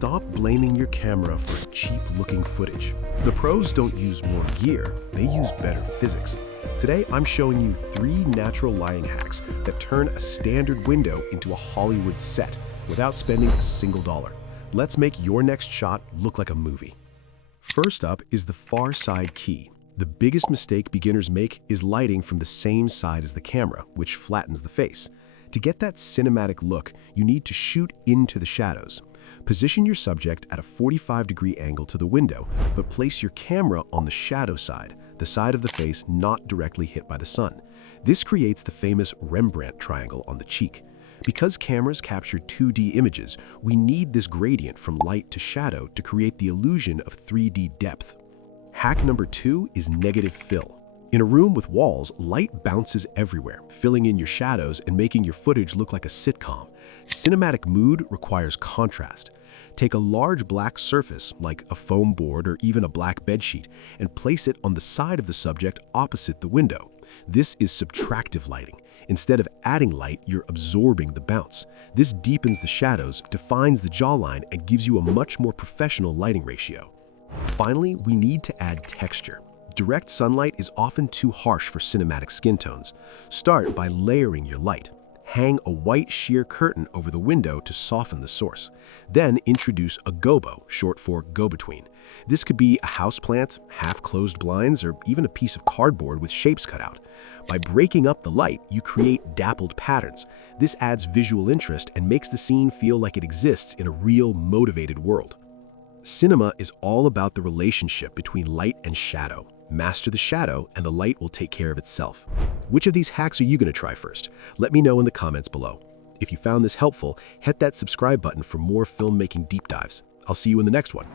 Stop blaming your camera for cheap-looking footage. The pros don't use more gear, they use better physics. Today, I'm showing you 3 natural lighting hacks that turn a standard window into a Hollywood set without spending a single dollar. Let's make your next shot look like a movie. First up is the far side key. The biggest mistake beginners make is lighting from the same side as the camera, which flattens the face. To get that cinematic look, you need to shoot into the shadows. Position your subject at a 45-degree angle to the window, but place your camera on the shadow side, the side of the face not directly hit by the sun. This creates the famous Rembrandt triangle on the cheek. Because cameras capture 2D images, we need this gradient from light to shadow to create the illusion of 3D depth. Hack number 2 is negative fill. In a room with walls, light bounces everywhere, filling in your shadows and making your footage look like a sitcom. Cinematic mood requires contrast. Take a large black surface, like a foam board or even a black bedsheet, and place it on the side of the subject opposite the window. This is subtractive lighting. Instead of adding light, you're absorbing the bounce. This deepens the shadows, defines the jawline, and gives you a much more professional lighting ratio. Finally, we need to add texture. Direct sunlight is often too harsh for cinematic skin tones. Start by layering your light. Hang a white sheer curtain over the window to soften the source. Then introduce a gobo, short for go-between. This could be a houseplant, half-closed blinds, or even a piece of cardboard with shapes cut out. By breaking up the light, you create dappled patterns. This adds visual interest and makes the scene feel like it exists in a real, motivated world. Cinema is all about the relationship between light and shadow. Master the shadow, and the light will take care of itself. Which of these hacks are you going to try first? Let me know in the comments below. If you found this helpful, hit that subscribe button for more filmmaking deep dives. I'll see you in the next one.